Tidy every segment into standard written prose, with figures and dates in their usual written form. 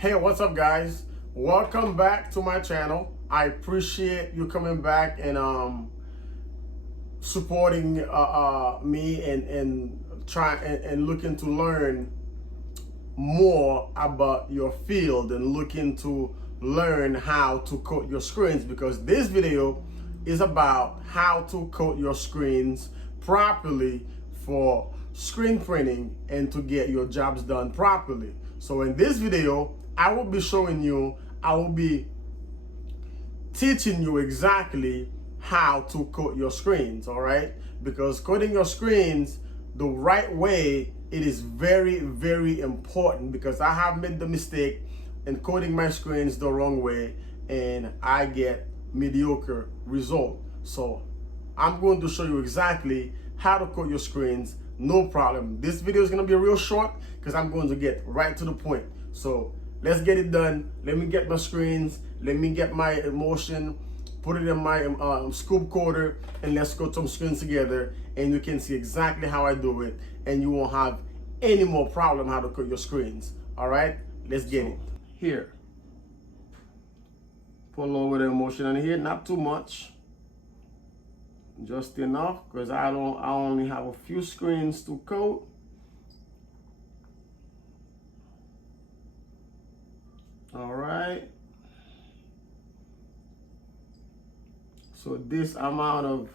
Hey, what's up guys? Welcome back to my channel. I appreciate you coming back and supporting me and trying and looking to learn more about your field and looking to learn how to coat your screens, because this video is about how to coat your screens properly for screen printing and to get your jobs done properly. So in this video, I will be showing you, I will be teaching you exactly how to coat your screens, all right? Because coating your screens the right way, it is very, very important, because I have made the mistake in coating my screens the wrong way and I get mediocre result. So I'm going to show you exactly how to coat your screens, no problem. This video is going to be real short because I'm going to get right to the point. So let's get it done. Let me get my screens, let me get my emulsion, put it in my scoop coater, and let's coat some screens together, and you can see exactly how I do it, and you won't have any more problem how to coat your screens. All right, let's get it. Here, put a little bit of emulsion in here, not too much, just enough, because I only have a few screens to coat. All right, so this amount of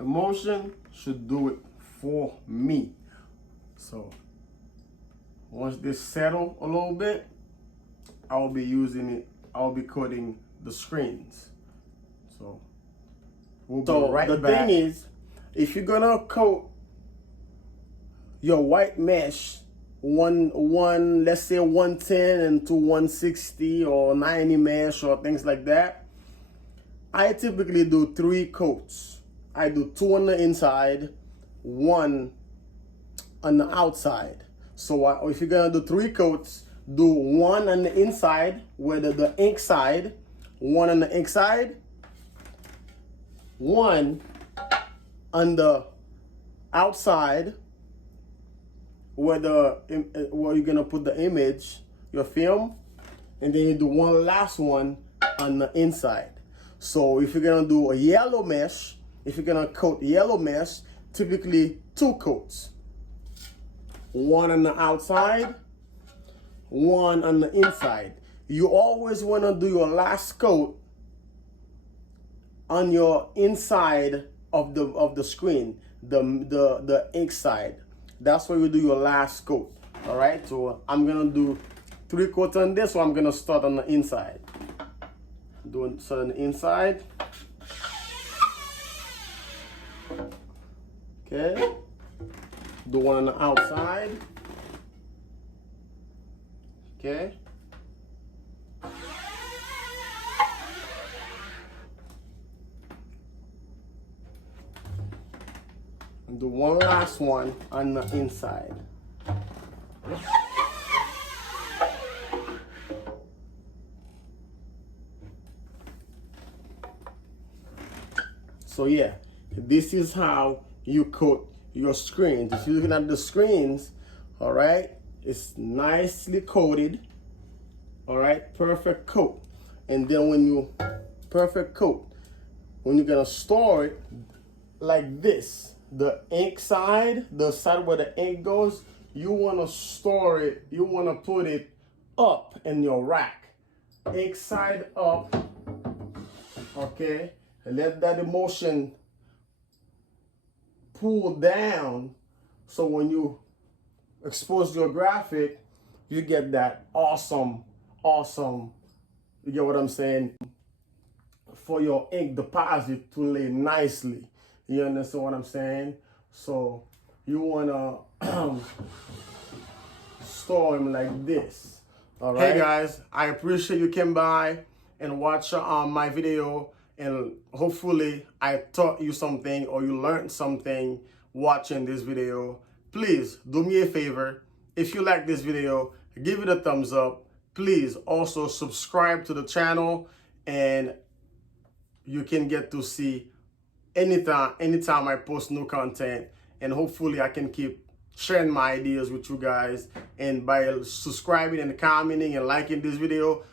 emulsion should do it for me. So once this settle a little bit, I'll be using it, I'll be coating the screens. So we'll be right back. The thing is, if you're gonna coat your white mesh let's say 110 and to 160 or 90 mesh or things like that, I typically do 3 coats. I do 2 on the inside, 1 on the outside. So if you're gonna do 3 coats, do 1 on the inside, where the ink side, 1 on the ink side, 1 on the outside, where you're gonna put the image, your film, and then you do 1 last one on the inside. So if you're gonna do a yellow mesh, if you're gonna coat yellow mesh, typically 2 coats. 1 on the outside, 1 on the inside. You always wanna do your last coat on your inside of the screen, the ink side. That's where you do your last coat. All right, so I'm gonna do 3 coats on this, so I'm gonna start on the inside. Start on the inside. Okay. Do 1 on the outside. Okay. And do 1 last one on the inside. So yeah, this is how you coat your screens. If you're looking at the screens, all right, it's nicely coated. All right, perfect coat. And then when you're gonna store it like this, the ink side, the side where the ink goes, you wanna store it, you wanna put it up in your rack. Ink side up, okay? And let that emulsion pull down, so when you expose your graphic, you get that awesome, you get what I'm saying, for your ink deposit to lay nicely. You understand what I'm saying? So you wanna store them like this. All right. Hey guys, I appreciate you came by and watch my video, and hopefully I taught you something or you learned something watching this video. Please do me a favor. If you like this video, give it a thumbs up. Please also subscribe to the channel, and you can get to see anytime I post new content, and hopefully I can keep sharing my ideas with you guys. And by subscribing and commenting and liking this video,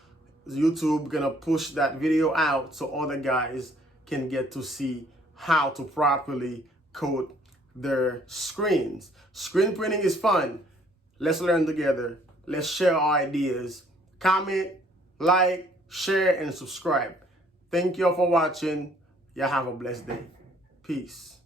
YouTube gonna push that video out so other guys can get to see how to properly coat their screens. Screen printing is fun. Let's learn together. Let's share our ideas. Comment, like, share, and subscribe. Thank you all for watching. Y'all have a blessed day. Peace.